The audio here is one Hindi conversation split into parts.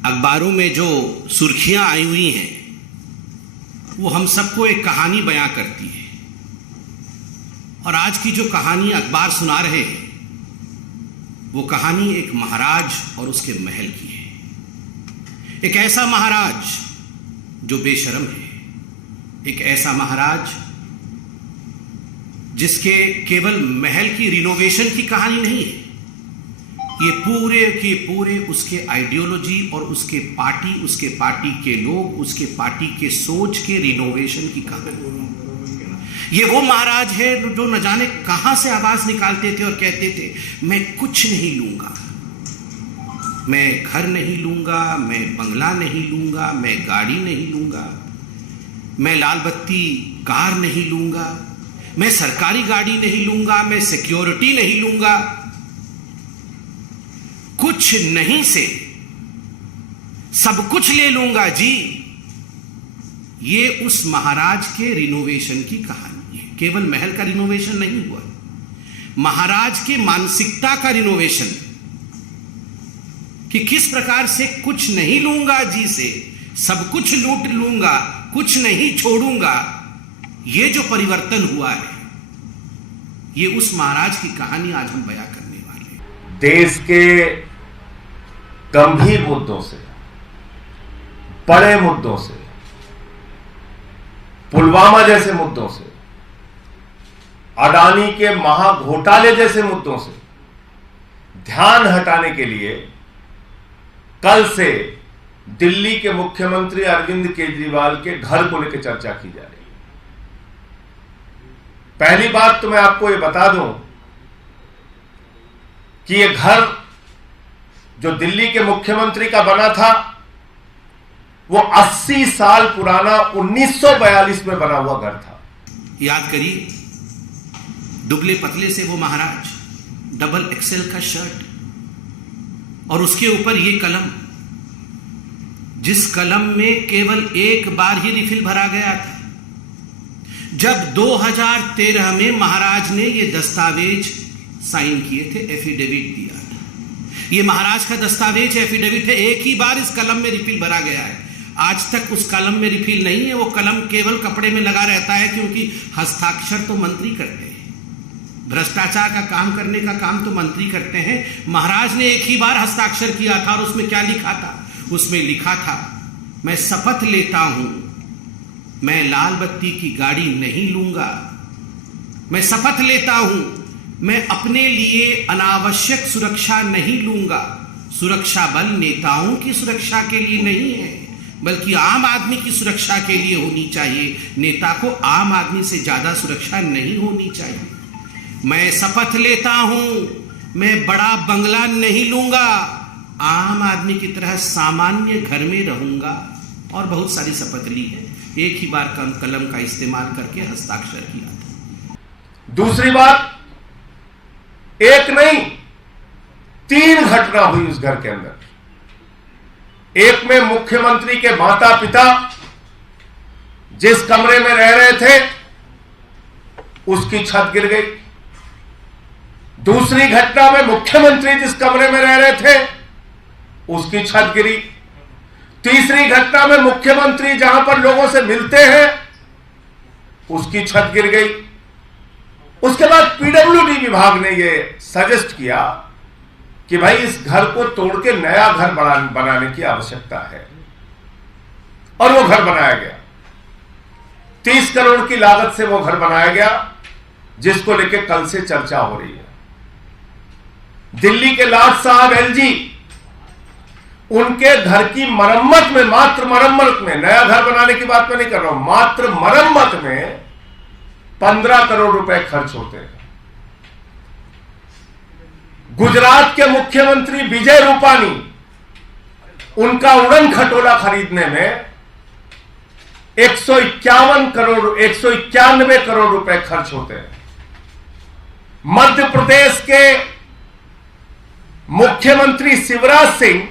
अखबारों में जो सुर्खियां आई हुई हैं वो हम सबको एक कहानी बयां करती है। और आज की जो कहानी अखबार सुना रहे हैं वो कहानी एक महाराज और उसके महल की है। एक ऐसा महाराज जो बेशर्म है, एक ऐसा महाराज जिसके केवल महल की रिनोवेशन की कहानी नहीं है, ये पूरे के पूरे उसके आइडियोलॉजी और उसके पार्टी के लोग, उसके पार्टी के सोच के रिनोवेशन की कहानी। ये वो महाराज है जो न जाने कहां से आवाज निकालते थे और कहते थे मैं कुछ नहीं लूंगा, मैं घर नहीं लूंगा, मैं बंगला नहीं लूंगा, मैं गाड़ी नहीं लूंगा, मैं लाल बत्ती कार नहीं लूंगा, मैं सरकारी गाड़ी नहीं लूंगा, मैं सिक्योरिटी नहीं लूंगा। कुछ नहीं से सब कुछ ले लूंगा जी। ये उस महाराज के रिनोवेशन की कहानी है। केवल महल का रिनोवेशन नहीं हुआ, महाराज के मानसिकता का रिनोवेशन, कि किस प्रकार से कुछ नहीं लूंगा जी से सब कुछ लूट लूंगा, कुछ नहीं छोड़ूंगा। ये जो परिवर्तन हुआ है, ये उस महाराज की कहानी आज हम बयां करने वाले हैं। देश के गंभीर मुद्दों से, बड़े मुद्दों से, पुलवामा जैसे मुद्दों से, अडानी के महाघोटाले जैसे मुद्दों से ध्यान हटाने के लिए कल से दिल्ली के मुख्यमंत्री अरविंद केजरीवाल के घर को लेकर चर्चा की जा रही है। पहली बात तो मैं आपको ये बता दूं कि ये घर जो दिल्ली के मुख्यमंत्री का बना था वो 80 साल पुराना 1942 में बना हुआ घर था। याद करिए, दुबले पतले से वो महाराज, डबल एक्सेल का शर्ट और उसके ऊपर ये कलम, जिस कलम में केवल एक बार ही रिफिल भरा गया था। जब 2013 में महाराज ने ये दस्तावेज साइन किए थे, एफिडेविट दिया था, ये महाराज का दस्तावेज एफिडेविट है, एक ही बार इस कलम में रिफिल भरा गया है। आज तक उस कलम में रिफिल नहीं है, वो कलम केवल कपड़े में लगा रहता है, क्योंकि हस्ताक्षर तो मंत्री करते हैं, भ्रष्टाचार का काम करने का काम तो मंत्री करते हैं। महाराज ने एक ही बार हस्ताक्षर किया था और उसमें क्या लिखा था? उसमें लिखा था, मैं शपथ लेता हूं मैं लाल बत्ती की गाड़ी नहीं लूंगा, मैं शपथ लेता हूं मैं अपने लिए अनावश्यक सुरक्षा नहीं लूंगा। सुरक्षा बल नेताओं की सुरक्षा के लिए नहीं है, बल्कि आम आदमी की सुरक्षा के लिए होनी चाहिए। नेता को आम आदमी से ज्यादा सुरक्षा नहीं होनी चाहिए। मैं शपथ लेता हूं मैं बड़ा बंगला नहीं लूंगा, आम आदमी की तरह सामान्य घर में रहूंगा। और बहुत सारी शपथ ली है, एक ही बार कलम का इस्तेमाल करके हस्ताक्षर किया था। दूसरी बात, एक नहीं 3 घटना हुई उस घर के अंदर। एक में मुख्यमंत्री के माता पिता जिस कमरे में रह रहे थे उसकी छत गिर गई। दूसरी घटना में मुख्यमंत्री जिस कमरे में रह रहे थे उसकी छत गिरी। तीसरी घटना में मुख्यमंत्री जहां पर लोगों से मिलते हैं उसकी छत गिर गई। उसके बाद पीडब्ल्यूडी विभाग ने यह सजेस्ट किया कि भाई इस घर को तोड़ के नया घर बनाने की आवश्यकता है, और वो घर बनाया गया। 30 करोड़ की लागत से वो घर बनाया गया, जिसको लेकर कल से चर्चा हो रही है। दिल्ली के लाट साहब एलजी, उनके घर की मरम्मत में, मात्र मरम्मत में, नया घर बनाने की बात मैं नहीं कर रहा हूं, मात्र मरम्मत में 15 करोड़ रुपए खर्च होते हैं। गुजरात के मुख्यमंत्री विजय रूपानी, उनका उड़न खटोला खरीदने में 191 करोड़ रुपए खर्च होते हैं। मध्य प्रदेश के मुख्यमंत्री शिवराज सिंह,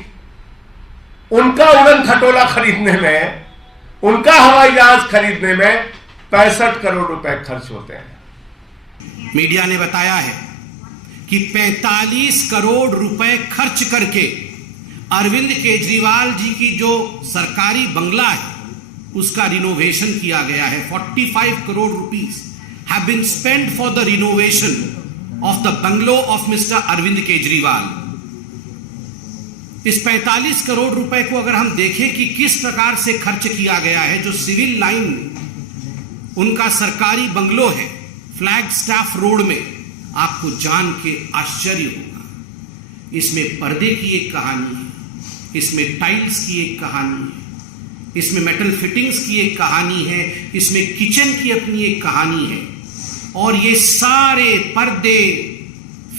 उनका उड़न खटोला खरीदने में, उनका हवाई जहाज खरीदने में 65 करोड़ रुपए खर्च होते हैं। मीडिया ने बताया है कि 45 करोड़ रुपए खर्च करके अरविंद केजरीवाल जी की जो सरकारी बंगला है उसका रिनोवेशन किया गया है। 45 crore rupees have been spent for the renovation of the bungalow of mister Arvind Kejriwal. इस 45 करोड़ रुपए को अगर हम देखें कि किस प्रकार से खर्च किया गया है, जो सिविल लाइन उनका सरकारी बंगलो है फ्लैग स्टाफ रोड में, आपको जान के आश्चर्य होगा। इसमें पर्दे की एक कहानी है, इसमें टाइल्स की एक कहानी है, इसमें मेटल फिटिंग्स की एक कहानी है, इसमें किचन की अपनी एक कहानी है। और ये सारे पर्दे,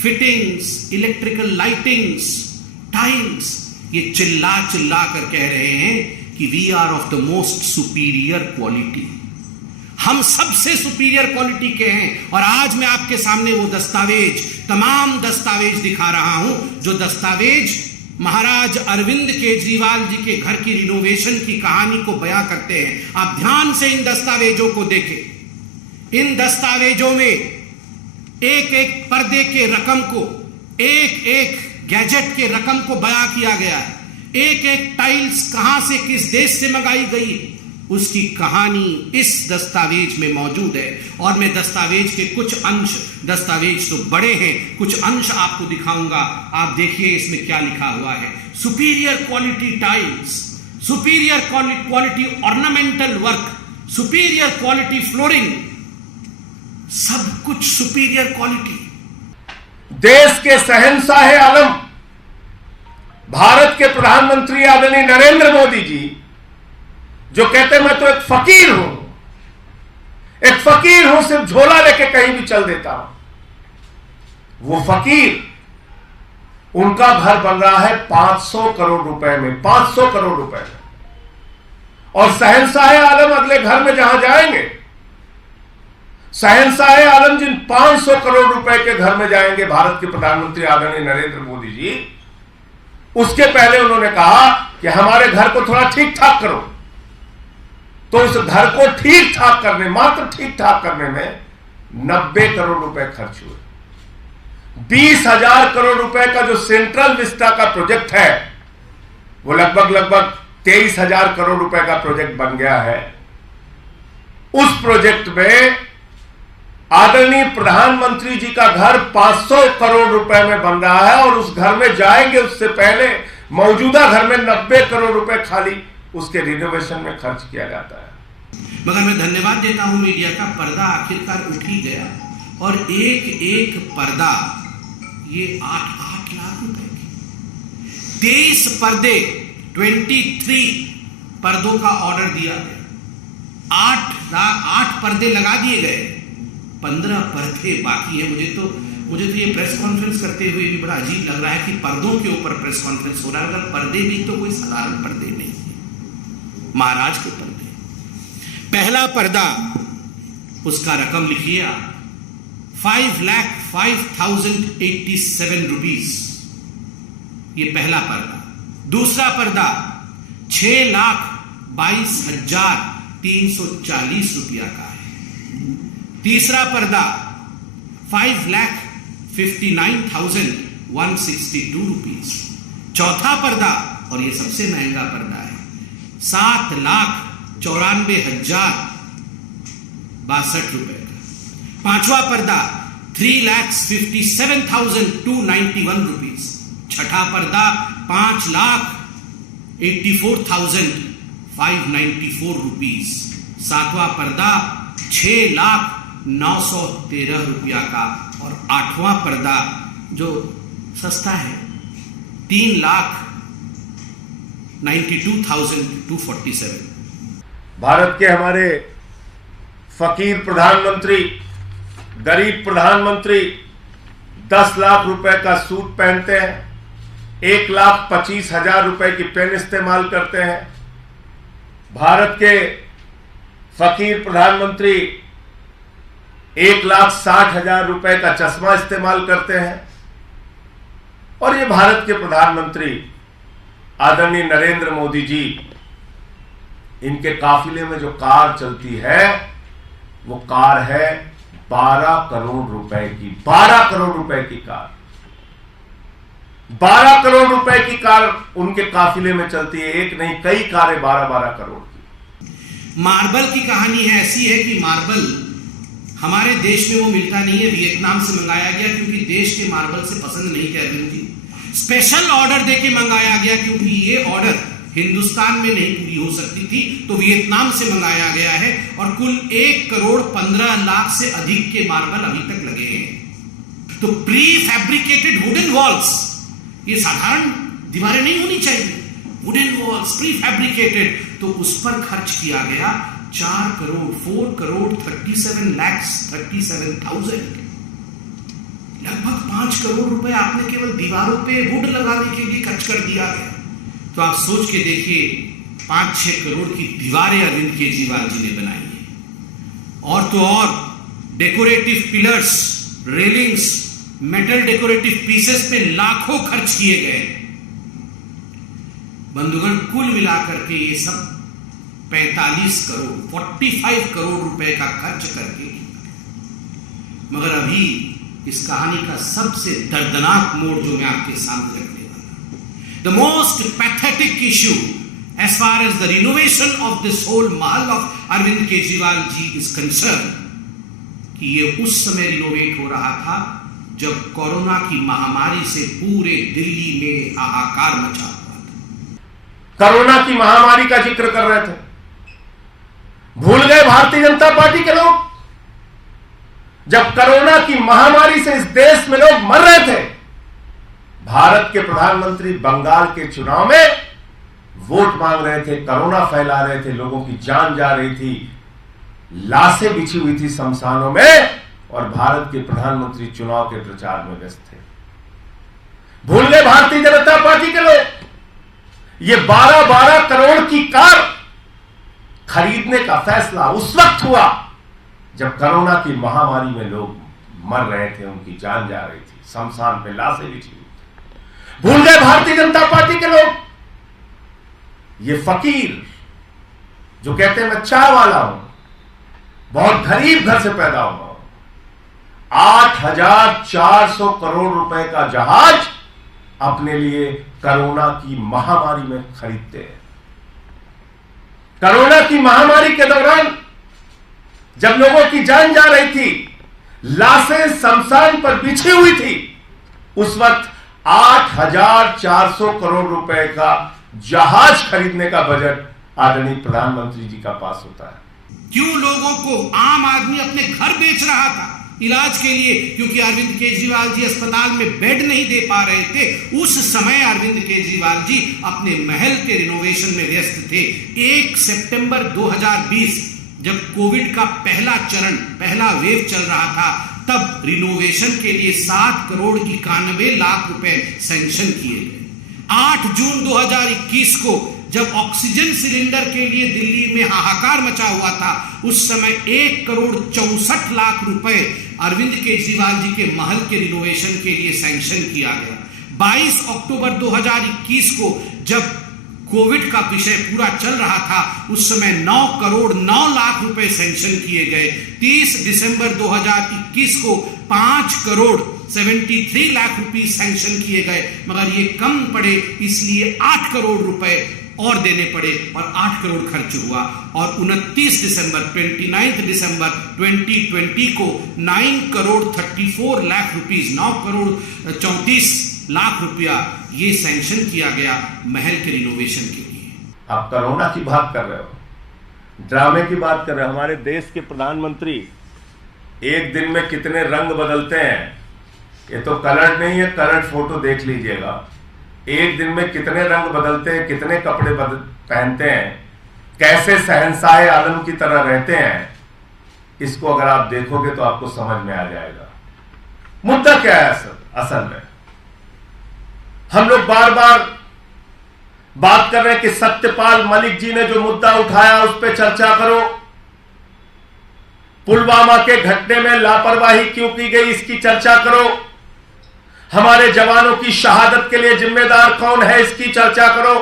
फिटिंग्स, इलेक्ट्रिकल लाइटिंग्स, टाइल्स, ये चिल्ला चिल्ला कर कह रहे हैं कि we are of the most superior quality, हम सबसे सुपीरियर क्वालिटी के हैं। और आज मैं आपके सामने वो दस्तावेज, तमाम दस्तावेज दिखा रहा हूं, जो दस्तावेज महाराज अरविंद केजरीवाल जी के घर की रिनोवेशन की कहानी को बयां करते हैं। आप ध्यान से इन दस्तावेजों को देखें। इन दस्तावेजों में एक एक पर्दे के रकम को, एक एक गैजेट के रकम को बयां किया गया है। एक एक टाइल्स कहां से, किस देश से मंगाई गई, उसकी कहानी इस दस्तावेज में मौजूद है। और मैं दस्तावेज के कुछ अंश, दस्तावेज तो बड़े हैं, कुछ अंश आपको दिखाऊंगा। आप देखिए इसमें क्या लिखा हुआ है। Superior quality tiles, superior quality ornamental work, superior quality flooring, सब कुछ सुपीरियर क्वालिटी। देश के शहंशाह आलम भारत के प्रधानमंत्री आदरणीय नरेंद्र मोदी जी, जो कहते हैं मैं तो एक फकीर हूं, एक फकीर हूं, सिर्फ झोला लेके कहीं भी चल देता हूं, वो फकीर, उनका घर बन रहा है 500 करोड़ रुपए में, 500 करोड़ रुपए में। और शहंशाह आलम अगले घर में जहां जाएंगे, शहंशाह आलम जिन 500 करोड़ रुपए के घर में जाएंगे भारत के प्रधानमंत्री आदरणीय नरेंद्र मोदी जी, उसके पहले उन्होंने कहा कि हमारे घर को थोड़ा ठीक ठाक करो। तो उस घर को ठीक ठाक करने, मात्र ठीक ठाक करने में 90 करोड़ रुपए खर्च हुए। 20,000 करोड़ रुपए का जो सेंट्रल विस्टा का प्रोजेक्ट है, वो लगभग 23,000 करोड़ रुपए का प्रोजेक्ट बन गया है। उस प्रोजेक्ट में आदरणीय प्रधानमंत्री जी का घर 500 करोड़ रुपए में बन रहा है, और उस घर में जाएंगे उससे पहले मौजूदा घर में 90 करोड़ रुपए खाली उसके रिनोवेशन में खर्च किया जाता है। मगर मैं धन्यवाद देता हूं मीडिया का, पर्दा आखिरकार उठ ही गया। और एक एक पर्दा ये 8-8 लाख रुपए के 23 पर्दे, 23 पर्दों का ऑर्डर दिया गया। 8 पर्दे लगा दिए गए, 15 पर्दे बाकी है। मुझे तो ये प्रेस कॉन्फ्रेंस करते हुए भी बड़ा अजीब लग रहा है कि पर्दों के ऊपर प्रेस कॉन्फ्रेंस हो रहा है, अगर पर्दे भी तो कोई साधारण पर्दे नहीं है, महाराज के पर्दे। पहला पर्दा, उसका रकम लिखिए आप, 5,05,087 रुपीज, ये पहला पर्दा। दूसरा पर्दा 6,22,340 रुपया का है। तीसरा पर्दा 5,59,162 रुपीज। चौथा पर्दा, और ये सबसे महंगा पर्दा है, 7,94,062 रुपए का। पांचवा पर्दा 3,57,291 रुपीज। छठा पर्दा 5,84,594 रुपीज। सातवां पर्दा 6,09,13 रुपया का। और आठवां पर्दा जो सस्ता है 3,92,247। भारत के हमारे फकीर प्रधानमंत्री, गरीब प्रधानमंत्री 10 लाख रुपए का सूट पहनते हैं, 1,25,000 रुपए की पेन इस्तेमाल करते हैं। भारत के फकीर प्रधानमंत्री 1,60,000 रुपए का चश्मा इस्तेमाल करते हैं। और ये भारत के प्रधानमंत्री आदरणीय नरेंद्र मोदी जी, इनके काफिले में जो कार चलती है, वो कार है 12 करोड़ रुपए की, 12 करोड़ रुपए की कार। 12 करोड़ रुपए की कार उनके काफिले में चलती है। एक नहीं, कई कारें 12-12 करोड़ की। मार्बल की कहानी है ऐसी है कि मार्बल हमारे देश में वो मिलता नहीं है, वियतनाम से मंगाया गया क्योंकि देश के मार्बल से पसंद नहीं थे अरविंद जी। स्पेशल ऑर्डर देके मंगाया गया क्योंकि ये ऑर्डर हिंदुस्तान में नहीं पूरी हो सकती थी, तो वियतनाम से मंगाया गया है और कुल 1 करोड़ 15 लाख से अधिक के मार्बल अभी तक लगे हैं। तो प्री फैब्रिकेटेड वुडन वॉल्स, ये साधारण दीवारें नहीं होनी चाहिए, वुडन वॉल्स प्री फैब्रिकेटेड, तो उस पर खर्च किया गया 4 करोड़ 37,37,000, लगभग 5 करोड़ रुपए आपने केवल दीवारों पे वुड लगाने के लिए खर्च कर दिया है। तो आप सोच के देखिए 5-6 करोड़ की दीवारें अरविंद केजरीवाल जी ने बनाई है। और तो और decorative pillars, railings, metal decorative pieces पे लाखों खर्च किए गए। बंधुगण, कुल मिलाकर के ये सब 45 करोड़ रुपए का खर्च करके, मगर अभी इस कहानी का सबसे दर्दनाक मोड़ जो मैं आपके सामने रखने वाला, the most pathetic issue as far as the renovation of this whole महल ऑफ अरविंद केजरीवाल जी इज कंसर्न, कि ये उस समय रिनोवेट हो रहा था जब कोरोना की महामारी से पूरे दिल्ली में हाहाकार मचा हुआ था। कोरोना की महामारी का जिक्र कर रहे थे, भूल गए भारतीय जनता पार्टी के लोग? जब कोरोना की महामारी से इस देश में लोग मर रहे थे, भारत के प्रधानमंत्री बंगाल के चुनाव में वोट मांग रहे थे, कोरोना फैला रहे थे, लोगों की जान जा रही थी, लाशें बिछी हुई थी शमशानों में, और भारत के प्रधानमंत्री चुनाव के प्रचार में व्यस्त थे। भूल गए भारतीय जनता पार्टी के लोग? ये 12-12 करोड़ की कार खरीदने का फैसला उस वक्त हुआ जब कोरोना की महामारी में लोग मर रहे थे, उनकी जान जा रही थी, शमशान पे लाशें बिछी हुई थी। भूल गए भारतीय जनता पार्टी के लोग? ये फकीर जो कहते हैं मैं चाय वाला हूं, बहुत गरीब घर से पैदा हुआ, 8,400 करोड़ रुपए का जहाज अपने लिए कोरोना की महामारी में खरीदते हैं। कोरोना की महामारी के दौरान जब लोगों की जान जा रही थी, लाशें शमशान पर बिछी हुई थी, उस वक्त 8,400 करोड़ रुपए का जहाज खरीदने का बजट आदरणीय प्रधानमंत्री जी का पास होता है। क्यों लोगों को, आम आदमी अपने घर बेच रहा था इलाज के लिए, क्योंकि अरविंद केजरीवाल जी अस्पताल में बेड नहीं दे पा रहे थे। उस समय अरविंद केजरीवाल जी अपने महल के रिनोवेशन में व्यस्त थे। 1 सितंबर 2020 जब कोविड का पहला वेव चल रहा था, तब रिनोवेशन के लिए 7 करोड़ 91 लाख रुपए सैंक्शन किए गए। 8 जून 2021 को जब ऑक्सीजन सिलेंडर के लिए दिल्ली में हाहाकार मचा हुआ था, उस समय 1 करोड़ 64 लाख रुपए अरविंद केजरीवाल जी के महल के रिनोवेशन के लिए सैंक्शन किया गया। 22 अक्टूबर 2021 को जब कोविड का विषय पूरा चल रहा था, उस समय 9 करोड़ 9 लाख रुपए सैंक्शन किए गए। 30 दिसंबर 2021 को 5 करोड़ 73 लाख रुपए सैंक्शन किए गए, मगर ये कम पड़े, इसलिए 8 करोड़ रुपए और देने पड़े और 8 करोड़ खर्च हुआ। और 29 दिसंबर 2020 को 9 करोड़ 34 लाख रुपीस, 9 करोड़ 34 लाख रुपया ये सैंक्शन किया गया महल के रिनोवेशन के लिए। आप कोरोना की बात कर रहे हो, ड्रामे की बात कर रहे हो। हमारे देश के प्रधानमंत्री एक दिन में कितने रंग बदलते हैं, ये तो कलर नहीं है, कलर फोटो देख लीजिएगा। एक दिन में कितने रंग बदलते हैं, कितने कपड़े पहनते हैं, कैसे शहंशाह आलम की तरह रहते हैं, इसको अगर आप देखोगे तो आपको समझ में आ जाएगा। मुद्दा क्या है असल में? हम लोग बार बार बात कर रहे हैं कि सत्यपाल मलिक जी ने जो मुद्दा उठाया उस पर चर्चा करो, पुलवामा के घटने में लापरवाही क्यों की गई इसकी चर्चा करो, हमारे जवानों की शहादत के लिए जिम्मेदार कौन है इसकी चर्चा करो।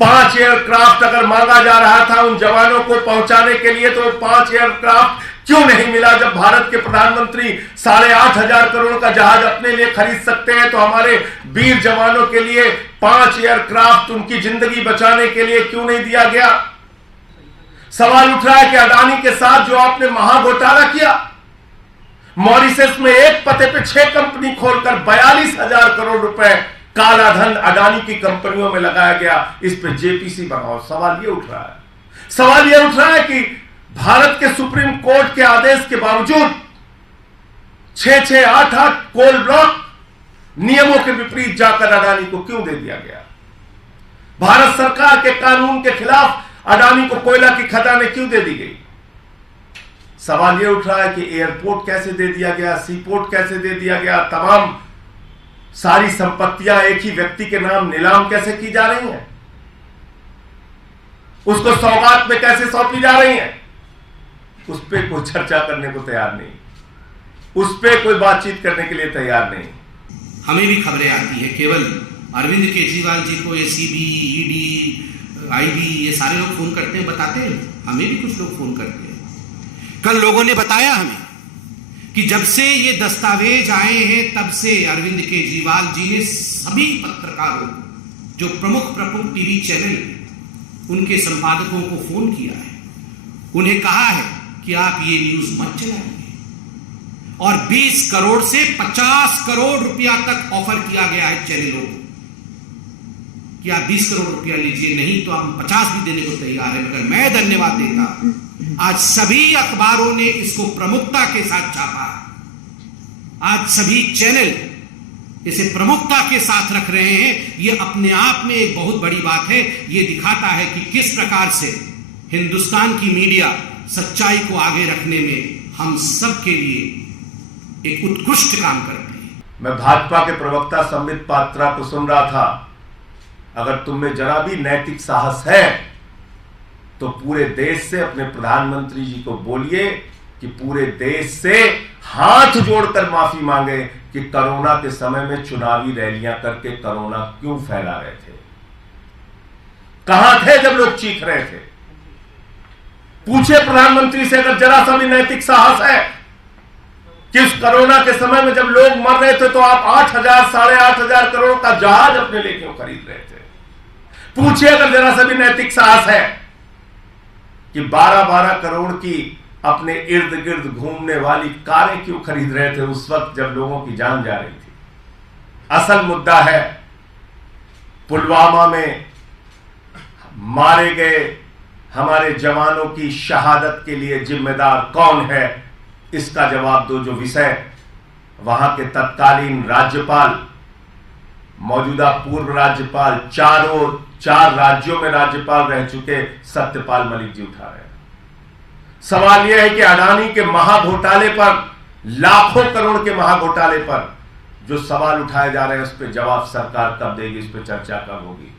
5 एयरक्राफ्ट अगर मांगा जा रहा था उन जवानों को पहुंचाने के लिए, तो 5 एयरक्राफ्ट क्यों नहीं मिला? जब भारत के प्रधानमंत्री 8,500 करोड़ का जहाज अपने लिए खरीद सकते हैं तो हमारे वीर जवानों के लिए 5 एयरक्राफ्ट उनकी जिंदगी बचाने के लिए क्यों नहीं दिया गया? सवाल उठ रहा है कि अडानी के साथ जो आपने महाघोटाला किया, मॉरिशस में एक पते पे 6 कंपनी खोलकर 42,000 करोड़ रुपए काला धन अडानी की कंपनियों में लगाया गया, इस पे जेपीसी बनाओ। सवाल यह उठ रहा है कि भारत के सुप्रीम कोर्ट के आदेश के बावजूद 6-6, 8-8 कोल ब्लॉक नियमों के विपरीत जाकर अडानी को क्यों दे दिया गया? भारत सरकार के कानून के खिलाफ अडानी को कोयला की खदानें क्यों दे दी गई? सवाल यह उठ रहा है कि एयरपोर्ट कैसे दे दिया गया, सीपोर्ट कैसे दे दिया गया, तमाम सारी संपत्तियां एक ही व्यक्ति के नाम नीलाम कैसे की जा रही हैं, उसको सौगात में कैसे सौंपी जा रही हैं, उस पर कोई चर्चा करने को तैयार नहीं, उस पर कोई बातचीत करने के लिए तैयार नहीं। हमें भी खबरें आती है, केवल अरविंद केजरीवाल जी को एसीबी, ईडी, आईबी ये सारे लोग फोन करते हैं, बताते हैं, हमें भी कुछ लोग फोन करते हैं। कल लोगों ने बताया हमें कि जब से ये दस्तावेज आए हैं तब से अरविंद केजरीवाल जी ने सभी पत्रकारों, जो प्रमुख टीवी चैनल, उनके संपादकों को फोन किया है, उन्हें कहा है कि आप ये न्यूज मत चलाइए, और 20 करोड़ से 50 करोड़ रुपया तक ऑफर किया गया है चैनलों को कि आप 20 करोड़ रुपया लीजिए, नहीं तो हम 50 भी देने को तैयार है। मगर मैं धन्यवाद देता, आज सभी अखबारों ने इसको प्रमुखता के साथ छापा, आज सभी चैनल इसे प्रमुखता के साथ रख रहे हैं। ये अपने आप में एक बहुत बड़ी बात है। ये दिखाता है कि किस प्रकार से हिंदुस्तान की मीडिया सच्चाई को आगे रखने में हम सब के लिए एक उत्कृष्ट काम करती है। मैं भाजपा के प्रवक्ता संबित पात्रा को सुन रहा था, अगर तुम में जरा भी नैतिक साहस है तो पूरे देश से अपने प्रधानमंत्री जी को बोलिए कि पूरे देश से हाथ जोड़कर माफी मांगे कि कोरोना के समय में चुनावी रैलियां करके कोरोना क्यों फैला रहे थे। कहां थे जब लोग चीख रहे थे? पूछे प्रधानमंत्री से, अगर जरा सा भी नैतिक साहस है कि इस कोरोना के समय में जब लोग मर रहे थे तो आप 8,000, 8,500 करोड़ का जहाज अपने लिए क्यों खरीद रहे थे? पूछिए अगर जरा सा भी नैतिक साहस है कि 12-12 करोड़ की अपने इर्द गिर्द घूमने वाली कारें क्यों खरीद रहे थे उस वक्त जब लोगों की जान जा रही थी। असल मुद्दा है पुलवामा में मारे गए हमारे जवानों की शहादत के लिए जिम्मेदार कौन है, इसका जवाब दो। जो विषय वहां के तत्कालीन राज्यपाल, मौजूदा पूर्व राज्यपाल, 4 राज्यों में राज्यपाल रह चुके सत्यपाल मलिक जी उठा रहे हैं। सवाल यह है कि अडानी के महाघोटाले पर, लाखों करोड़ के महाघोटाले पर जो सवाल उठाए जा रहे हैं उस पर जवाब सरकार कब देगी, इस पर चर्चा कब होगी?